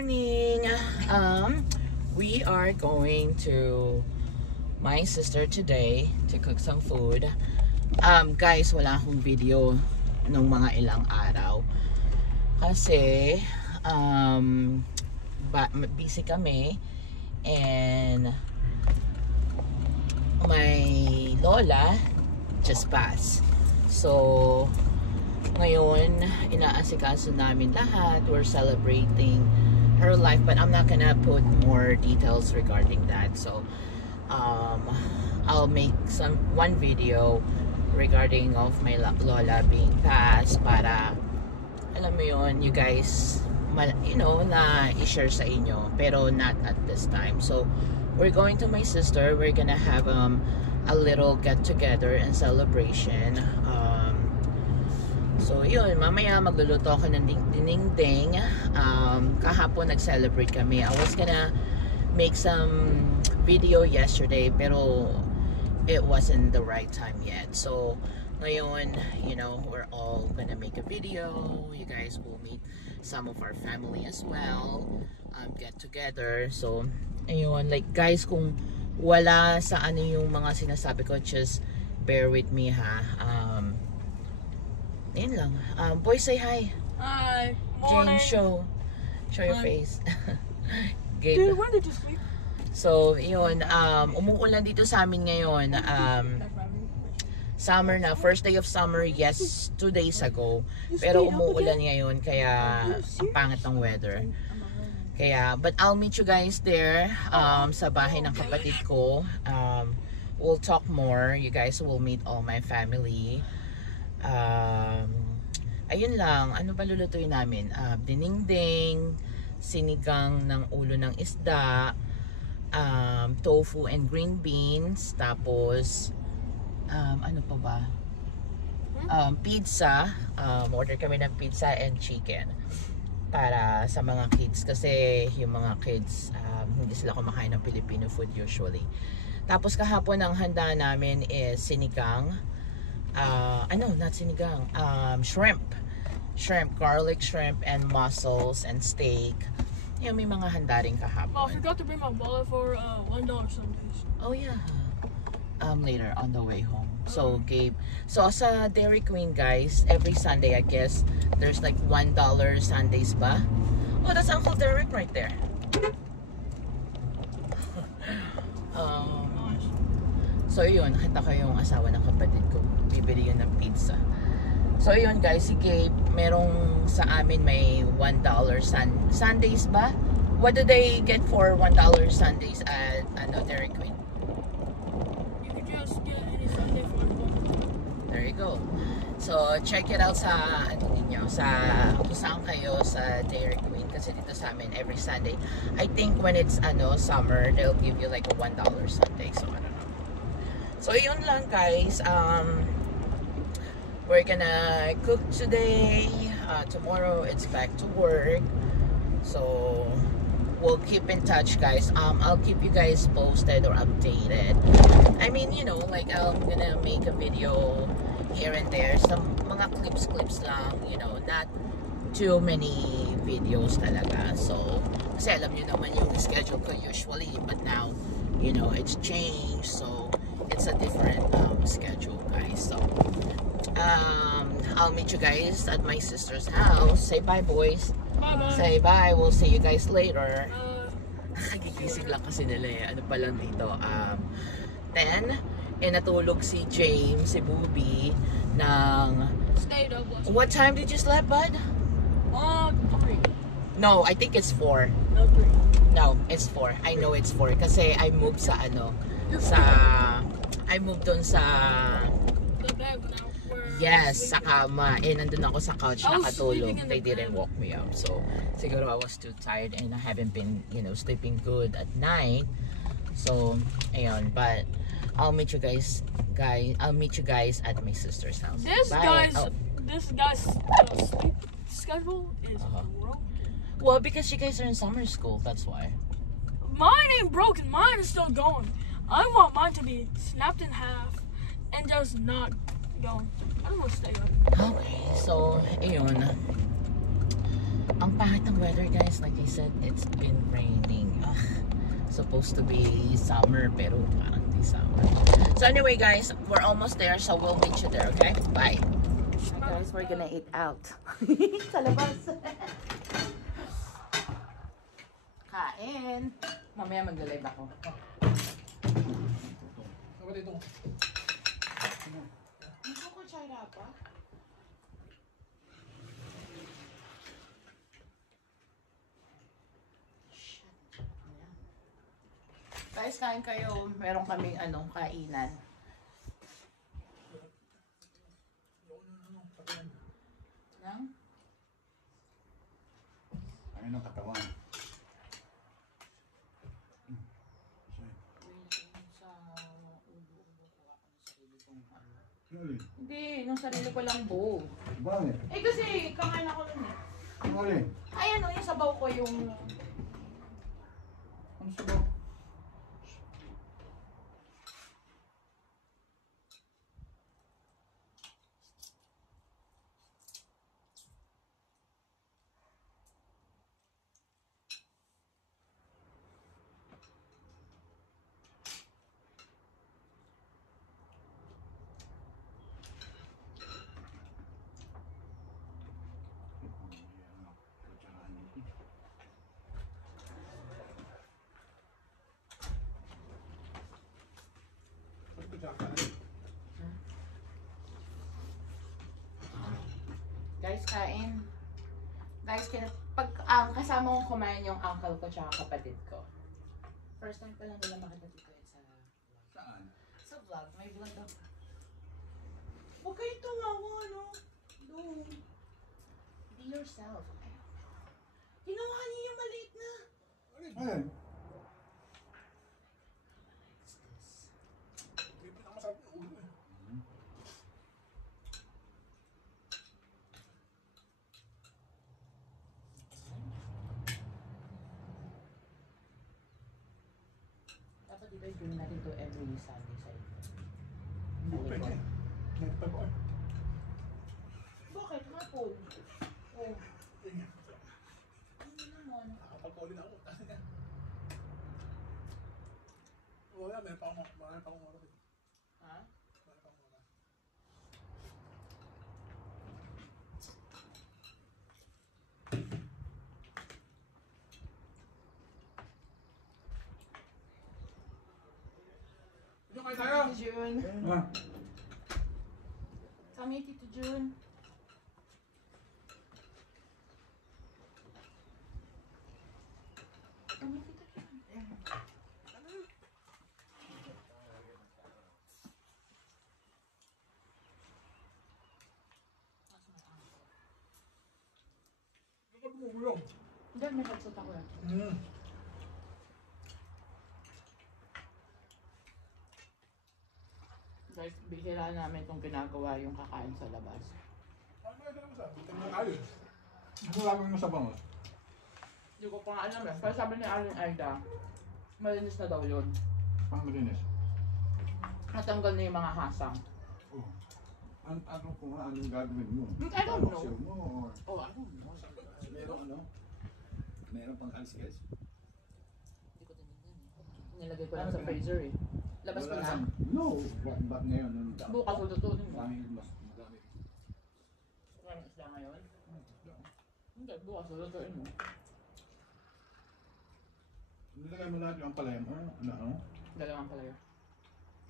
morning. We are going to my sister today to cook some food. Guys, wala akong video nung mga ilang araw kasi busy kami and my lola just passed. So ngayon, inaasikaso namin lahat. We're celebrating her life, but I'm not gonna put more details regarding that. So, I'll make one video regarding of my lola being passed para, alam mo yun, you guys, you know, na i-share sa inyo, pero not at this time. So, we're going to my sister. We're gonna have a little get-together and celebration. So yun, mamaya magluluto ako ng dinding. Kahapon nag-celebrate kami. I was gonna make some video yesterday pero it wasn't the right time yet. So ngayon, you know, we're all gonna make a video. You guys will meet some of our family as well. Get together. So ayun, like guys, kung wala sa ano yung mga sinasabi ko, just bear with me ha. Yun lang. Boy, say hi. Hi. Morning. Jane, show your face. Dude, when did you sleep? So, yun. Umuulan dito sa amin ngayon. Summer na. First day of summer, yes, 2 days ago. Pero umuulan ngayon, kaya ang pangit ng weather. Kaya, but I'll meet you guys there sa bahay ng kapatid ko. We'll talk more. You guys will meet all my family. Ayun lang, ano ba lulutuin namin? Dinengdeng, sinigang ng ulo ng isda, tofu and green beans, tapos ano pa ba? Pizza. Order kami ng pizza and chicken para sa mga kids kasi yung mga kids hindi sila kumakain ng Filipino food usually. Tapos kahapon ang handa namin is sinigang. Not sinigang, shrimp, garlic shrimp and mussels and steak. Yung may mga handa rin kahapon. Oh, I forgot to bring my wallet for $1 Sundays. Oh yeah. Later on the way home. So Gabe, so sa Dairy Queen guys, every Sunday I guess there's like $1 Sundays ba? Oh, that's Uncle Derek right there. So yun, nakita ko yung asawa ng kapatid ko. Bibili yun ng pizza. So yun guys, si Gabe, merong sa amin may $1 Sundays ba? What do they get for $1 Sundays at Dairy Queen? You could just get any Sunday for $1. There you go. So check it out sa kung saan kayo sa Dairy Queen kasi dito sa amin every Sunday. I think when it's summer, they'll give you like a $1 Sunday. So I don't know. So yun lang guys, we're gonna cook today. Tomorrow it's back to work, so we'll keep in touch guys. I'll keep you guys posted or updated. I mean, you know, like I'm gonna make a video here and there, some mga clips lang, you know, not too many videos talaga. So kasi alam niyo naman yung schedule ko usually, but now, you know, it's changed, so it's a different schedule guys. So I'll meet you guys at my sister's house. Say bye boys. Bye. Say bye. We'll see you guys later. Nagigising lang kasi nila eh. Ano pa lang dito 10 natulog si James, si Booby ng Stayed up. what time did you sleep bud? 3. No, I think it's 4. No, 3. No, it's 4. I know it's 4 kasi I moved sa I moved dun sa The bed when yes, sa kama. Nandun ako sa couch nakatulog. sleeping in the They didn't woke me up. So, siguro I was too tired and I haven't been, you know, sleeping good at night. So, ayun. But, I'll meet you guys at my sister's house. This Bye. guy's sleep schedule is broke. Well, because you guys are in summer school, that's why. Mine ain't broken. Mine is still going. I want mine to be snapped in half and just not going. I don't want to stay up. Okay, so, ayun. Ang pangit ng weather guys, like I said, it's been raining. Supposed to be summer pero parang di summer. So anyway guys, we're almost there, so we'll meet you there, okay? Bye! Hi guys, we're gonna eat out. Sa labas. Kain! Mamaya mag-live ako. Dapat ito. Hindi ko kutsara pa. Guys, kain kayo. Meron kaming kainan. Nang? Ayun ang katawan. Sa ubo-ubo ko ako ng sarili kong Really? Hindi, nung sarili ko lang bowl. Bakit? Eh kasi, kakain ako nun eh. Ano rin? Ay yung sabaw ko yung... Ano sabaw? Guys, kain. Guys, pag kasama kong kumain yung uncle ko tsaka kapatid ko. First time pa lang nila makita dito sa vlog. Saan? Sa vlog, may vlog ako. Huwag kayo tumawa, no? No. Be yourself. Ginawa niyo yung maliit na. Ayun. What's this? Hindi pinakamasarap yung ulo eh. Dapat dito i-bring natin to every Sunday sa ito. Pwede. Nagtago eh. Bakit? Hapon? Oh. Tingnan. Ano naman? Nakapagpaulin ako. Kasi nga. Wala, meron pa akong oras eh. Ha? Meron pa akong oras. Ito kayo tayo! Tito June. Ah. Kami, Tito June. Kami, Tito June. Ito ka bumulong. Hindi, may headset ako yan. Guys, bigyan namin itong ginagawa yung kakain sa labas. Ano ba ito naman sa? Bitin na tayo eh. Ano lagawin mo sa bango? Hindi ko pa nga alam eh. Pero sabi ni Aling Aida, malinis na daw yun. Pang malinis. Natanggal na yung mga hasang. Oh. Ano kung anong gagawin mo? I don't know. Papaksiw mo or... Oh, I don't know. Meron ano? Meron pang alis-alis? Hindi ko tinignan eh. Nilagay ko lang sa freezer eh. Labas ko na. No, ba't ngayon? Bukas ko tutunin mo. Daming mas madami. Parang isda ngayon? Hindi, bukas ko tutunin mo. Nilagay mo lahat yung palaya mo? Ano? Dalawang pala yun.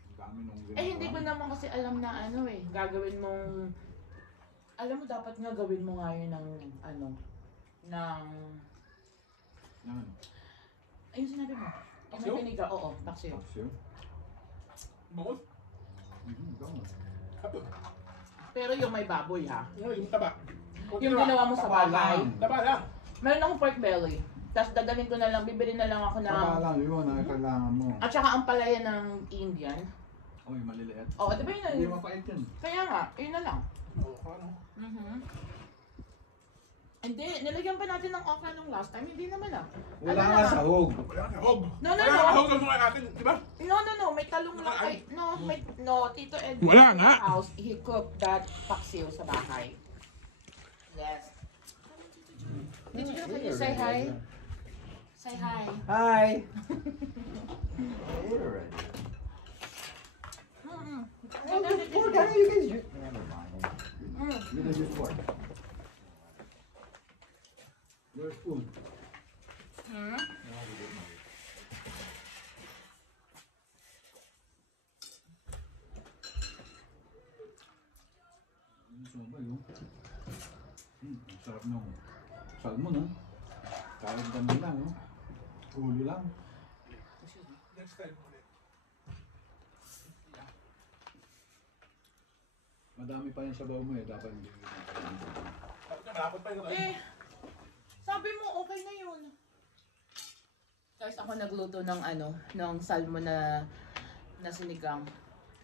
Ang dami nung ginagawa. Eh, hindi ko naman kasi alam na ano eh. Gagawin mong... Alam mo, dapat nga gawin mo nga yun ng ano... ng... Yan. Ayun sinabi mo. Yung may Paksiw? piniga, oo, paksiw. Paksiw? Bangus? Bangus. Hapon. Pero yung may baboy ha. Yung taba. Yung ginawa mo sa bahay. Taba lang. Meron akong pork belly. Tapos dadalhin ko na lang, bibili na lang ako ng... Taba lang yun, ang kailangan mo. At saka ang palaya ng Indian. Uy, maliliit. Oo, di ba yun? Hindi mapait yun. Kaya nga, yun na lang. Oo, ano? Hindi, nilagyan pa natin ng okra nung last time. Hindi naman ah. Wala Ano nga na? sahog. Wala kang hog. No. Wala kang hog sa mga atin, di ba? No. May talong lang. Ay, no, Tito Ed. Wala nga. House, he cooked that paksiw sa bahay. Yes. Did you can you say hi? Say hi. Hi. Pork, how you guys use? Never mind. You don't use pork. Where's food? Sarap ng salmon, no? Kahit ganun lang, no? Ulo lang. Next time ulit. Madami pa yung sabaw mo eh. Dapat hindi mo Dapat na malapot pa yung Eh, sabi mo okay na yun. Guys, ako nagluto ng ng salmon na sinigang.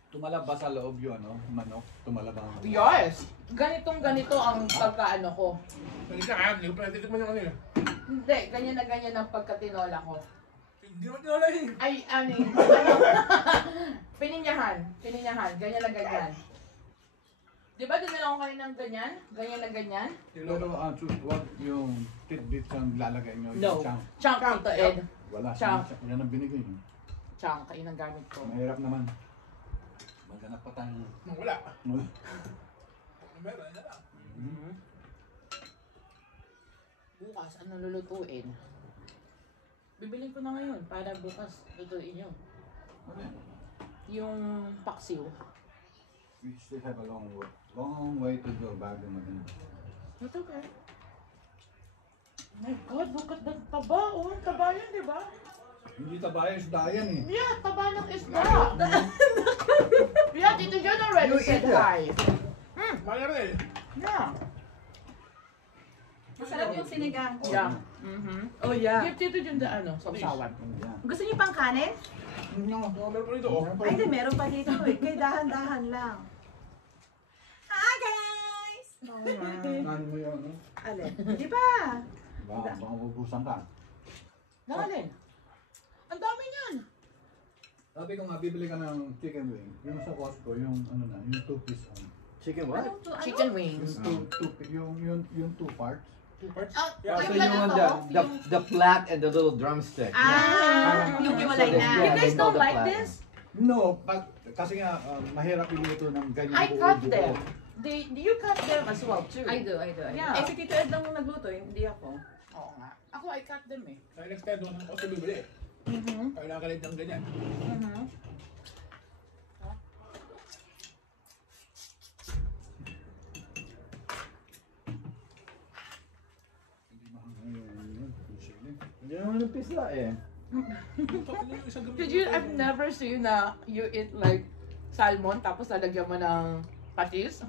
Tumalab ba sa loob yung manok? Tumalab ang Yes! Ganito ang pagkaano ko. Pwede ka nga, hindi ko pwede tikman yung ano yun. Hindi, ganyan na ganyan ang pagkatinola ko. Hindi naman tinala eh. Ay, pininyahan, ganyan na ganyan. Di ba dinala ko kanina ng ganyan? Ganyan na ganyan? Pero wag yung tidbits ang lalagay nyo. No. Yung Chunk, Tito Ed. Wala. Chunk. Yan ang binigay nyo. Chunk, yun ang gamit ko. Mahirap naman. Maghanap pa tayo. Wala. No? Meron na lang. Bukas, ano lulutuin? Bibilin ko na ngayon para bukas lutuin yun. Ano yan? Yung paksiw. We still have a long way to go bago maganda. That's okay. My God, look at that taba. Oh, taba yan, di ba? Hindi tabayan, sudayan eh. Yeah, taba ng isda. Yeah, Tito John already You said eat that. hi. Mahal na eh. Yeah. Masarap yung sinigang. Yeah. Oh, yeah. Give Tito John the sausawan. Yan. Gusto niyo pang kanin? No. Oh, meron pa rito oh. Ay, di, meron pa dito eh. Kaya dahan-dahan lang. Hi, guys! Ano mo yun, no? Alin? Di ba? Baka ubusan ka. Nangalin. Ang dami niyan. Sabi ko nga, bibili ka ng chicken wing. Yung sa Costco, yung yung 2-piece. Chicken what? Chicken wings. Yung 2 parts. 2 parts? Yeah, so Yung you want the flat and the little drumstick. Yung hiwalay na. Yeah, You guys they know don't the like flat. this? No, kasi nga, mahirap iluto ng ganyan. I cut them. Do you cut them as well too? I do. Yeah. Eh, si Tito Ed lang yung nagluto, hindi ako. Oo nga. Ako, I cut them eh. Sa next time doon ako sa bibili. Kailangan ka rin ng ganyan. Hindi naman ng pisla eh. Did you, I've never seen na you eat like salmon tapos lalagyan mo ng patis.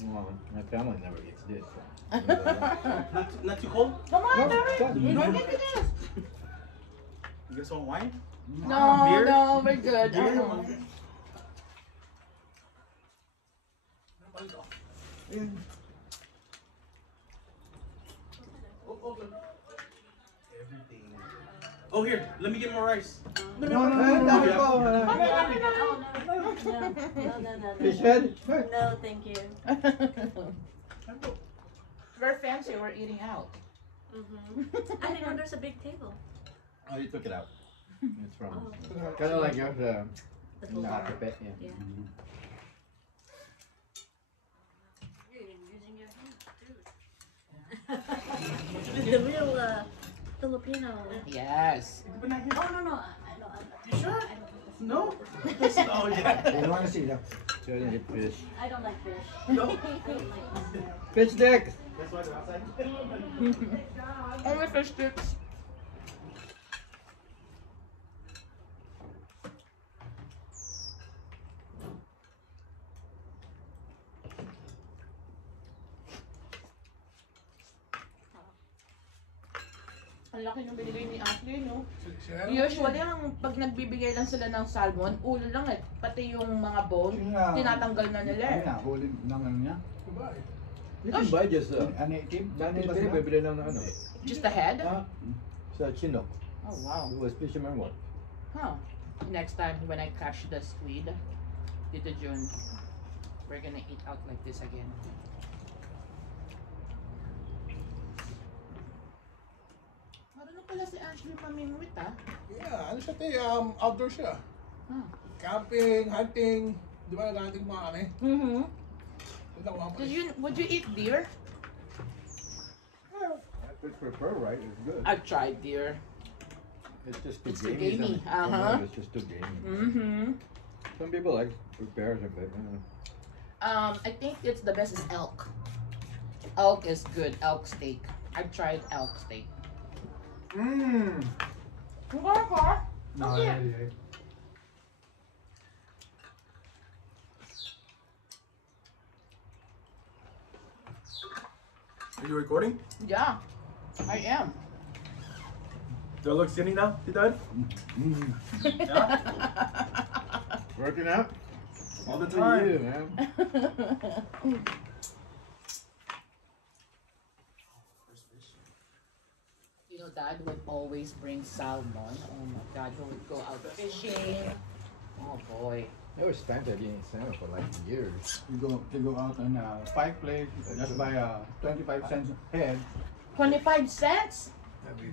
Well, my family never eats this. So. Not too cold? Come on, No, Derek. God, You no. can get this. You guys want wine? No, Beer? no, we're good. Beer? Meron pa rito. Everything. Oh, here. Let me get more rice. No, dami pa. No. Fish head? No, thank you. We're fancy, we're eating out. I didn't know there's a big table. Oh, you took it out. It's from kind of like you have the The full not the bar. pet, yeah. Yeah. You're using your hands, dude. The real Filipino. Yes. Oh, no. I don't. You sure? I don't like this. No? Oh, yeah. You don't want to see that. So you eat fish. I don't like fish. No? I don't like this. Fish stick! That's why they're outside. Only fish sticks. Ang laki nung binigay ni Ashley, no? Usually, pag nagbibigay lang sila ng salmon, ulo lang eh. Pati yung mga bone, tinatanggal na nila eh. Ano huli ng ano niya? Diba eh? You can buy just Anitim? Dati bibili lang ng ano. Just the head? Sa Chinook. Oh, wow. It was fisherman one. Huh. Next time when I catch the squid, Tito June, we're gonna eat out like this again. pala si Ashley pamingwit ah. Yeah, ano siya te, outdoor siya. Hmm. Camping, hunting, di ba nag-hunting mga kami? Mm-hmm. Punta ko mga pala. Would you eat deer? If it's prefer, right? It's good. I've tried deer. It's just too It's too gamey. gamey, uh-huh. It's just too gamey. Mm-hmm. Some people like bears a bit. I think it's the best is elk. Elk is good. Elk steak. I've tried elk steak. Mmm. No, Okay. Are you recording? Yeah, I am. Do I look skinny now, Dad? Yeah? Working out? All the Good time. for you, man. You know, Dad would always bring salmon. Oh my God, he would go out fishing. Oh boy. There was times I didn't eat salmon for like years. You go out on a pike place, just buy 25 cents a head. 25 cents?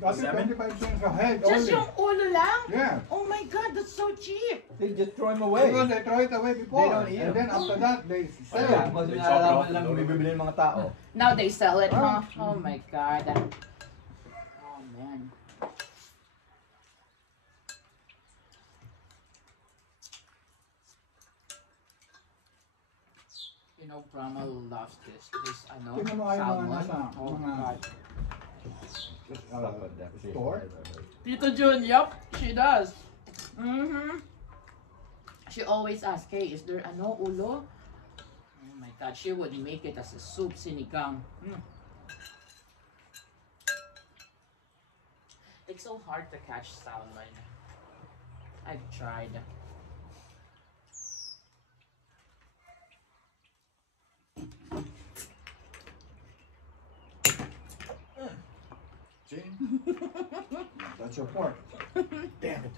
That's Salmon? 25 cents a head Just only. yung ulo lang? Yeah. Oh my God, that's so cheap. They just throw him away. Because they throw it away before. They don't eat and them. then after that, they sell Kaya, it. mas They chop it nalalaman off lang and throw it bibili ng mga tao. Now they sell it, huh? Oh my God. Oh man. You know, Brahma loves this. This, ano, Tingnan mo kayo mga salmon. nasa, Oh mga, God. Stuff like that. store. Tito Jun, yup, she does. Mm-hmm. She always asks, hey, is there ano, ulo? Oh my God, she would make it as a soup, sinigang. Mm. It's so hard to catch salmon. I've tried. See? That's your pork. Damn it.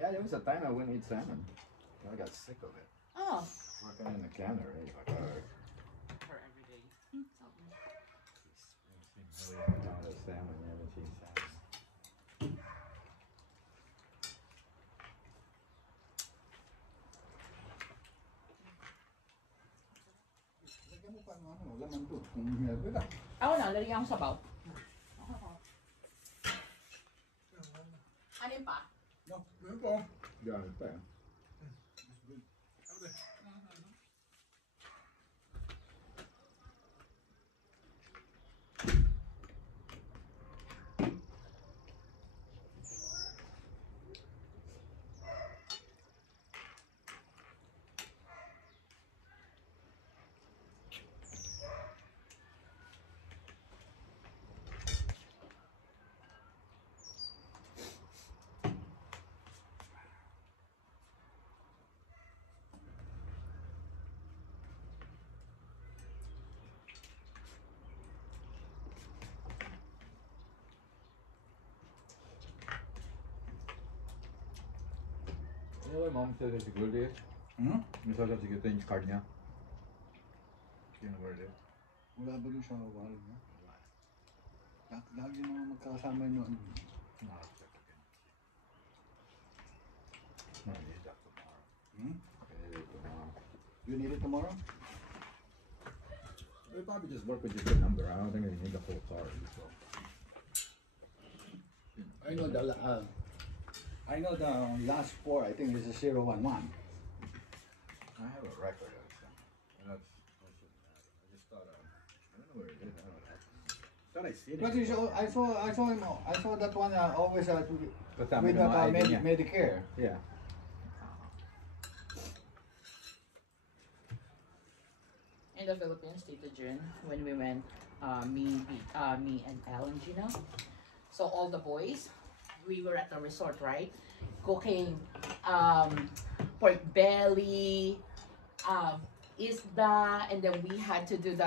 Yeah, there was a time I wouldn't eat salmon. I got sick of it. Oh, Working in the canner, right? Like, for every day. salmon, you haven't seen salmon. Lagyan mo pa ng ano, laman to. Kung hinalo na. Ako na, lalagyan ko sabaw. Ano pa? No, meron po. Gamit pa, eh. You know what mom said is a good is? Hmm? Minsan sa sige yung card niya. You know where it is? Wala ba doon sa wall niya? Lagi naman magkakasama yun. No, I'll check again. No, I need that tomorrow. Hmm? I need it tomorrow. You need it tomorrow? We'll probably just work with just the number. I don't think we need the whole card. So. I know the last four, I think is a 011. I have a record of some. I just thought, I don't know where it is. I don't know. Thought I seen it. But I saw him. I saw that one always Kasama with ng mga ID niya. Medicare. Yeah. In the Philippines, Tito Jun, when we went, me and Al and Gina. So all the boys, we were at the resort, right? Cooking pork belly, isda, and then we had to do the,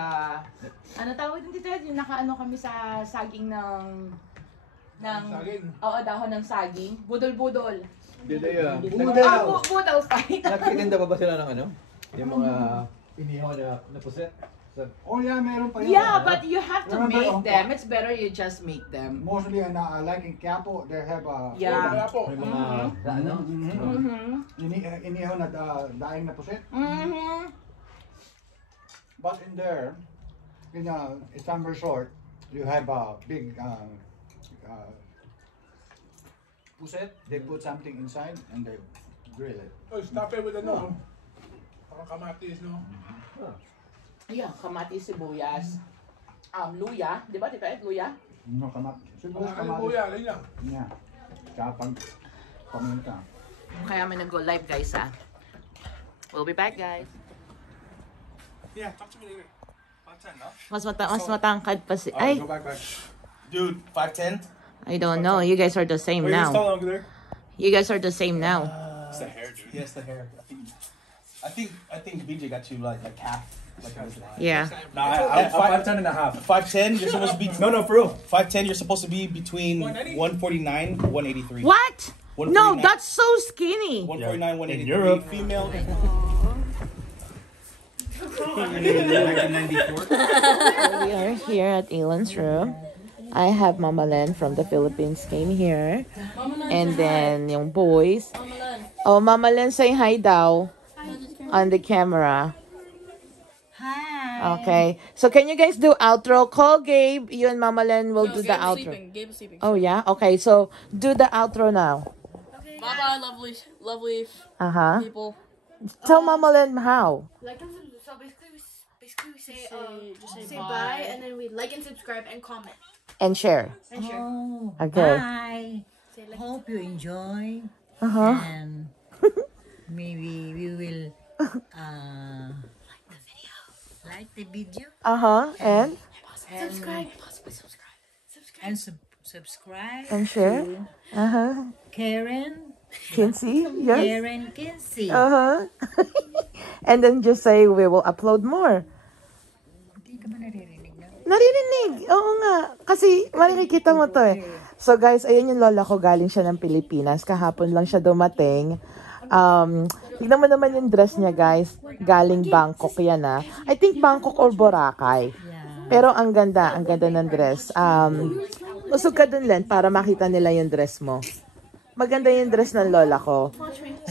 ano tawag din dito? Yung nakaano kami sa saging ng Saging. Oo, dahon ng saging. Budol-budol. Did they, Budol fight. nagtitinda pa ba sila ng ano? Yung mga inihaw na puset? Oh yeah, meron pa yun. Yeah, but you have to Remember, make them. It's better you just make them. Mostly like in Quiapo, they have Yeah. Kaya po. May mga, ano? inihaw na daing na pusit. But in there, in some resort, you have a big puset. They put something inside and they grill it. Oh, stop it with ano. Parang kamatis, no? Yeah, kamatis, sibuyas. Luya. Di ba, Tita Ed? Luya? No, siguro Ano kamatis. po yan? Alin lang. Yeah. Tsaka paminta. Kaya kami nag-go live, guys, ah. We'll be back, guys. Yeah, talk to me later. 5'10", no? Mas matangkad pa si... Ay, Go back. Dude, 5'10"? I don't know. You guys are the same Wait, you're now. still over there? You guys are the same now. It's the hair, dude. Yes, the hair. I think BJ got you like half. Yeah. Nah, I'm 5'10" and a half. 5'10", you're supposed to be... No, for real. 5'10", you're supposed to be between 149 183. What? No, 149. that's so skinny. 149, 183. In Europe. Female. We are here at Elon's room. I have Mama Len from the Philippines came here. And then yung boys. Oh, Mama Len say hi daw. On the camera. Hi. Okay. So can you guys do outro? Call Gabe. You and Mama Len will do the outro. Gabe is sleeping. Oh yeah? Okay, so do the outro now. Bye bye, lovely Uh-huh. people. Tell Mama Len how. Like and so basically we say Just say bye and then we like and subscribe and comment And share. and share. Oh, Okay. bye. Say like Hope you enjoy. Uh-huh. And maybe we will like the video Uh-huh. And subscribe, possibly subscribe. and subscribe And share. to Uh-huh. Karen Kinsey. Yes. Karen Kinsey. Uh-huh. And then just say we will upload more. Hindi ka ba naririnig na? Naririnig. Oo nga. Kasi makikita mo to eh. So guys, ayan yung lola ko. Galing siya ng Pilipinas. Kahapon lang siya dumating. Tignan mo naman yung dress niya, guys. Galing Bangkok yan ah. I think Bangkok or Boracay. Pero ang ganda ng dress. Usog ka dun, Len, para makita nila yung dress mo. Maganda yung dress ng lola ko.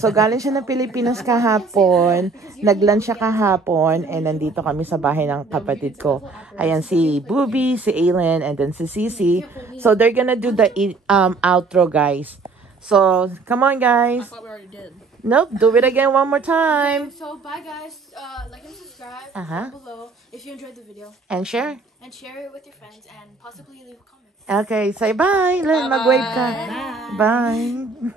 So, galing siya ng Pilipinas kahapon. Nag-lunch siya kahapon. And nandito kami sa bahay ng kapatid ko. Ayan, si Booby, si Aylin, and then si Cici. So, they're gonna do the outro, guys. So, come on, guys. I thought we already did. Nope, do it again one more time. So bye guys. Like and subscribe Uh-huh. down below if you enjoyed the video And share. and share it with your friends and possibly leave a comment. Okay, say bye. Len, mag-wave ka. Bye.